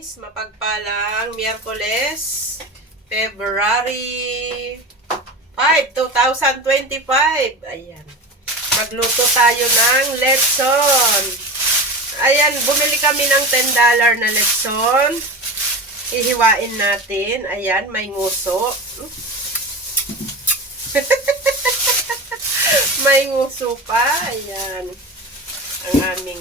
guys, mapagpalang Miyerkules, February 5, 2025. Ayan. Magluto tayo ng lechon. Ayan, bumili kami ng $10 na lechon. Ihiwain natin. Ayan, may nguso. May nguso pa. Ayan. Ang aming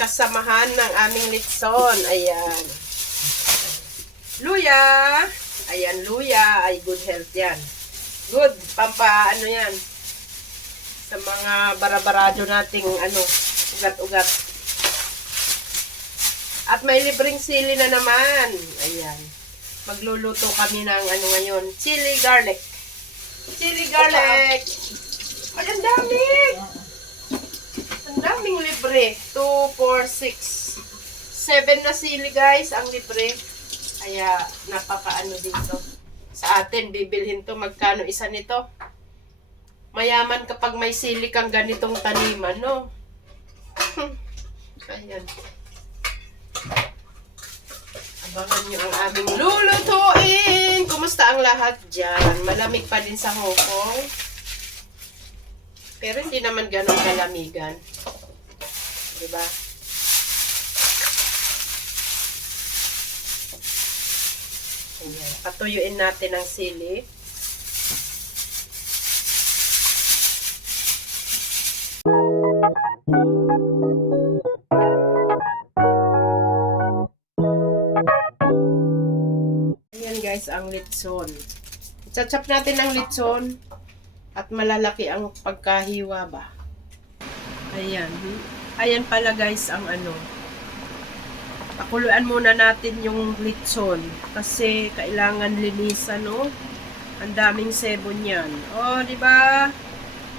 kasamahan ng aming lechon. Ayan. Luya. Ayan, luya. Ay, good health yan. Good. Ano yan. Sa mga barabarado nating, ugat-ugat. At may libreng sili na naman. Ayan. Magluluto kami ng ngayon. Chili garlic. Chili garlic. Ay, ang dami. Ang daming libre. 2, 4, 6. 7 na sili guys ang libre. Kaya napakaano dito. Sa atin, bibilhin to. Magkano isa nito? Mayaman kapag may sili kang ganitong taniman, no? Ayan. Abangan nyo ang aming lulutuin. Kumusta ang lahat dyan? Malamig pa din sa Hong Kong. Pero hindi naman ganun kalamigan. Diba? Ayan. Patuyuin natin ang sili. Ayan guys, ang lechon. Chachap natin ang lechon. At malalaki ang pagkahiwa ba. Ayan. Ayan pala guys ang Pakuluan muna natin yung lechon. Kasi kailangan linisan, no? Ang daming sebon yan. O, di ba?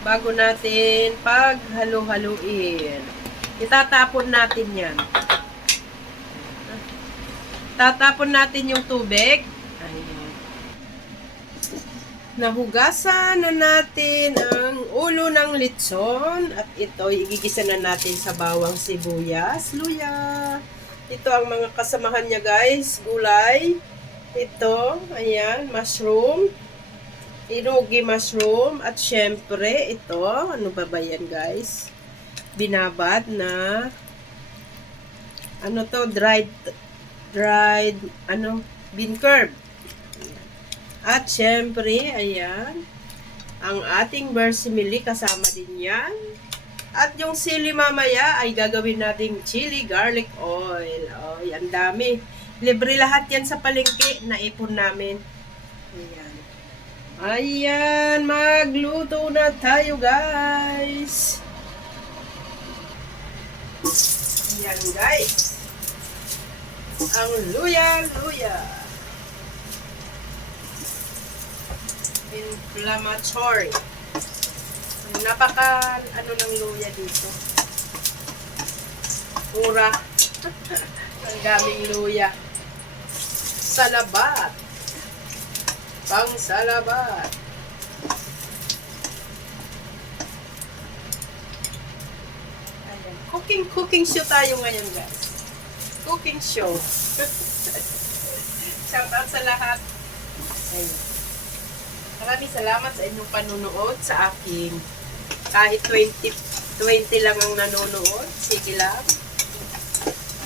Bago natin paghalo-haluin. Itatapon natin yan. Tatapon natin yung tubig. Ayan. Nahugasan na natin ang ulo ng lechon at ito igigisa na natin sa bawang sibuyas, luya. Ito ang mga kasamahan niya guys, gulay. Ito, ayan, mushroom. Inugi mushroom at syempre ito, ano ba yan guys? Binabad na dried bean curd. At syempre, ayan, ang ating versimili kasama din yan. At yung sili mamaya ay gagawin nating chili garlic oil. Oh, yan dami. Libre lahat yan sa palengke. Naipon namin. Ayan. Ayan, magluto na tayo guys. Ayan guys. Ang luya. Inflammatory. Napaka ng luya dito. Pura. Ang daming luya. Salabat. Pang salabat. Ayan. Cooking show tayo ngayon guys. Cooking show. Shout out sa lahat. Ayan. Maraming salamat sa inyong panunood sa aking kahit 20 lang ang nanonood. Sige lang.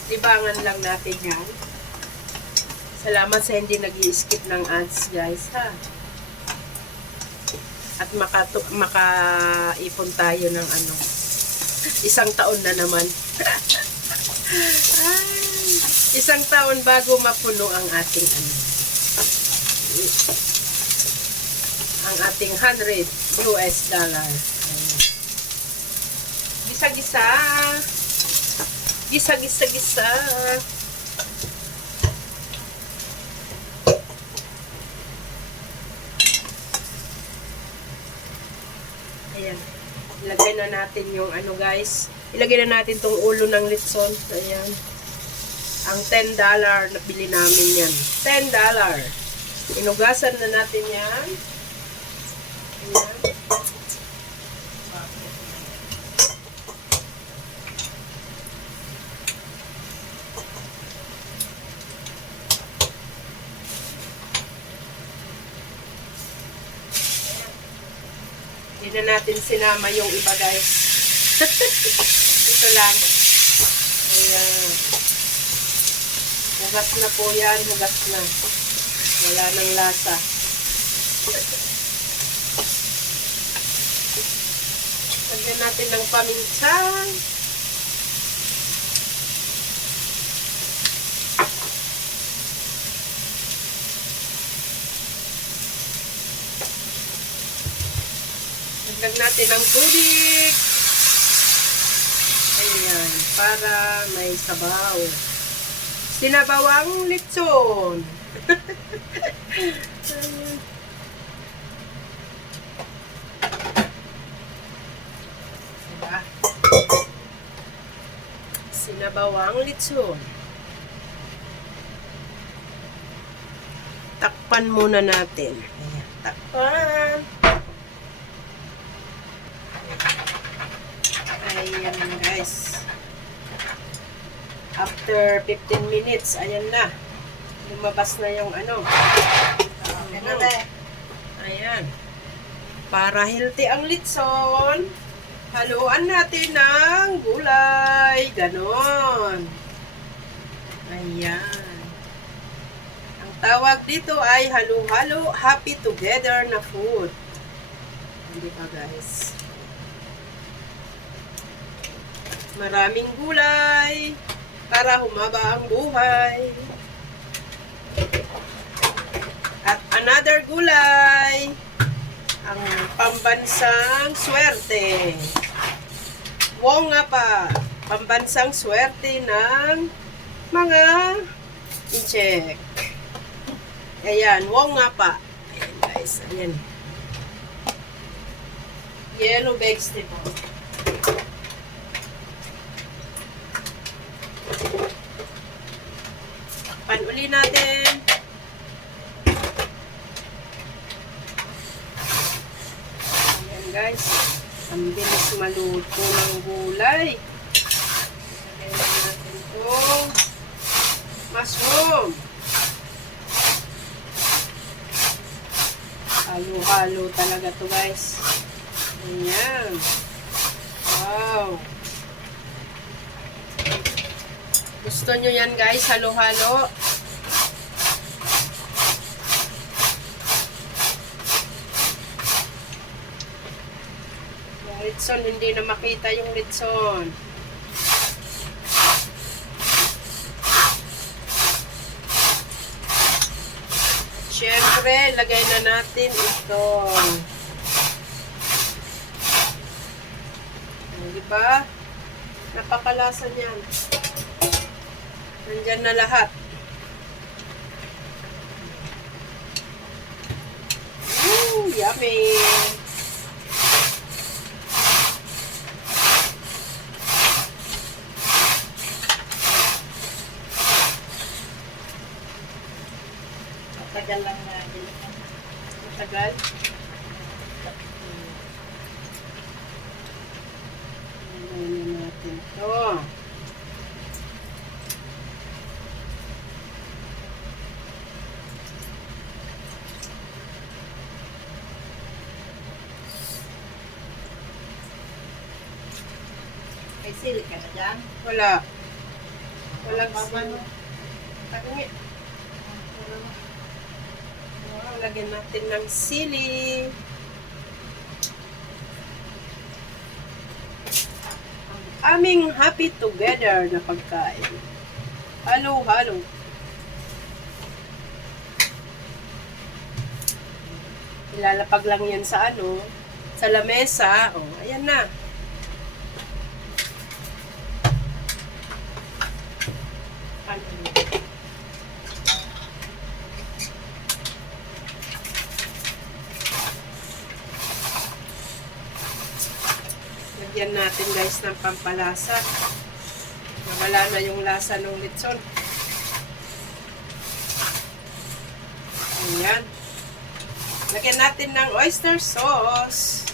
Libangan lang natin yan. Salamat sa hindi nag-i-skip ng ads guys ha. At makaipon tayo ng isang taon na naman. Ay, isang taon bago mapuno ang ating ang ating $100. Gisa-gisa. Gisa-gisa-gisa. Ayan. Ilagay na natin yung guys. Ilagay na natin tong ulo ng lechon. Ayan. Ang $10 na bili namin yan. $10. Inugasan na natin yan. Ayan. Hindi na natin sinama yung iba, guys. Ito lang. Ayan. Hugas na po yan. Hugas na. Wala nang lasa. Lagyan natin ng paminta. Lagyan natin ng tubig. Ayan, para may sabaw. Sinabawang litson. Diba? Sinabawang litson. Takpan muna natin. Ayan, takpan. Ayan guys. After 15 minutes, ayan na. Lumabas na yung ano. Ayan. Para healthy ang litson, haluan natin ng gulay. Ganon. Ayan. Ang tawag dito ay halo-halo, happy together na food. Hindi pa guys. Maraming gulay para humaba ang buhay. At another gulay, ang pambansang swerte. Wong nga pa, pambansang swerte ng mga insect. Ayan, wong nga pa. Ayan guys, ayan. Yellow vegetable. Panuli natin. Ayan guys. Ang bilis maluto ng gulay. Ayan natin itong mushroom. Halo-halo talaga to guys. Ayan. Wow. Gusto nyo yan guys, halo-halo. Yung litson, hindi na makita yung litson. Siyempre, lagay na natin ito. Diba? Napakalasa niyan. Nandyan na lahat. Yummy! Matagal lang na. Matagal? Ayan natin ito. May sili ka na dyan? Wala. Walang Babano? Tangi. Lagyan natin ng sili. Ang aming happy together na pagkain. Halo-halo. Ilalapag lang yan sa ano, sa lamesa. Oh, ayan na. Lagyan natin guys ng pampalasa. Nawala na yung lasa ng litson. Ayan. Lagyan natin ng oyster sauce.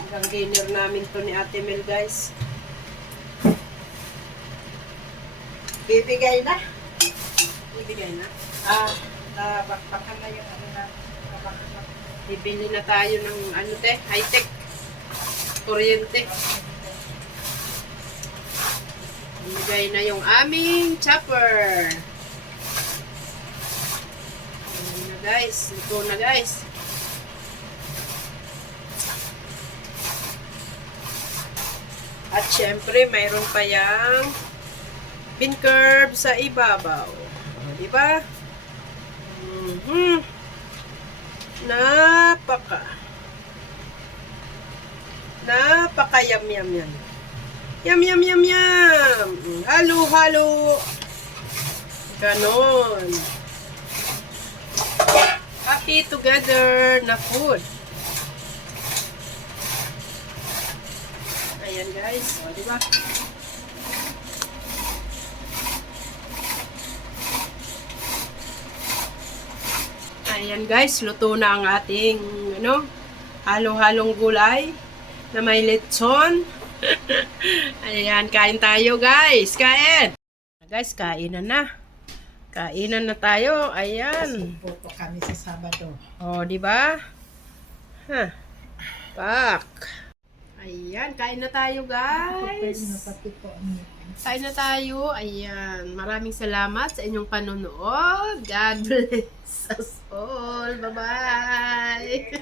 Hanggang dinner namin to ni Ate Mel guys. Bibigay na. Ibigay na. Nabakbakan na yung ano na. Nabakbak. Bibili na tayo ng ano te, high-tech. Kuryente. Ibigay na yung aming chopper. Ayan na guys. Ito na guys. At syempre, mayroon pa yung pin curve sa ibabaw. O, diba? Napaka yum yum yan. Yum yum yum yum. Halo halo. Ganon. Happy together na food. Ayan guys, o diba? Ayan guys, luto na ang ating halo-halong gulay na may lechon. Ayan, kain tayo guys, kain. Guys, kainan na. Kainan na tayo. Ayan. Puto kami sa Sabado. O, di ba? Pak. Ayan, kain na tayo guys. Kain na tayo. Ayan. Maraming salamat sa inyong panonood. God bless us all. Bye-bye.